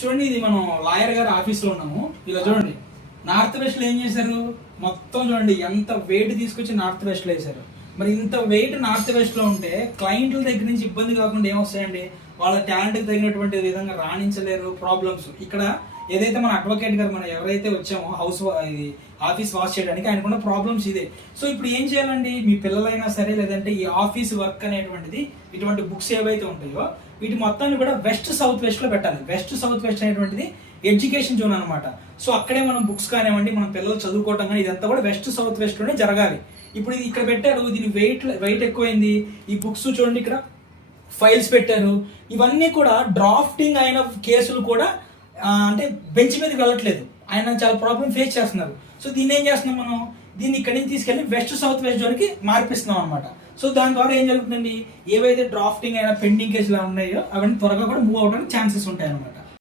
చూడండి, ఇది మనం లాయర్ గారి ఆఫీస్ లో ఉన్నాము. ఇలా చూడండి, నార్త్ వెస్ట్ లో ఏం చేశారు, మొత్తం చూడండి ఎంత వెయిట్ తీసుకొచ్చి నార్త్ వెస్ట్ లో వేశారు. మరి ఇంత వెయిట్ నార్త్ వెస్ట్ లో ఉంటే క్లయింట్ల దగ్గర నుంచి ఇబ్బంది కాకుండా ఏమొస్తాయండి, వాళ్ళ టాలెంట్ కి తగినటువంటి విధంగా రాణించలేరు. ప్రాబ్లమ్స్ ఇక్కడ ఏదైతే మన అడ్వకేట్ గారు మనం ఎవరైతే వచ్చామో ఇది ఆఫీస్ వాష్ చేయడానికి, ఆయనకున్న ప్రాబ్లమ్స్ ఇదే. సో ఇప్పుడు ఏం చేయాలండి, మీ పిల్లలైనా సరే లేదంటే ఈ ఆఫీస్ వర్క్ అనేటువంటిది, ఇటువంటి బుక్స్ ఏవైతే ఉంటాయో వీటి మొత్తాన్ని కూడా వెస్ట్ సౌత్ వెస్ట్ లో పెట్టాలి. వెస్ట్ సౌత్ వెస్ట్ అనేటువంటిది ఎడ్యుకేషన్ జోన్ అనమాట. సో అక్కడే మనం బుక్స్ కానివ్వండి, మనం పిల్లలు చదువుకోవటం కానీ ఇదంతా కూడా వెస్ట్ సౌత్ వెస్ట్ లోనే జరగాలి. ఇప్పుడు ఇది ఇక్కడ పెట్టారు, దీని వెయిట్ ఎక్కువైంది. ఈ బుక్స్ చూడండి, ఇక్కడ ఫైల్స్ పెట్టారు. ఇవన్నీ కూడా డ్రాఫ్టింగ్ అయిన కేసులు కూడా అంటే బెంచ్ మీదకి వెళ్ళట్లేదు, ఆయన చాలా ప్రాబ్లం ఫేస్ చేస్తున్నారు. సో దీన్ని ఏం చేస్తున్నాం మనం, దీన్ని ఇక్కడి నుంచి తీసుకెళ్లి వెస్ట్ సౌత్ వెస్ట్ జోన్కి మార్పిస్తున్నాం అనమాట. సో దాని ద్వారా ఏం జరుగుతుందండి, ఏవైతే డ్రాఫ్టింగ్ అయినా పెండింగ్ కేసులు ఉన్నాయో అవన్నీ త్వరగా కూడా మూవ్ అవడానికి ఛాన్సెస్ ఉంటాయి అనమాట.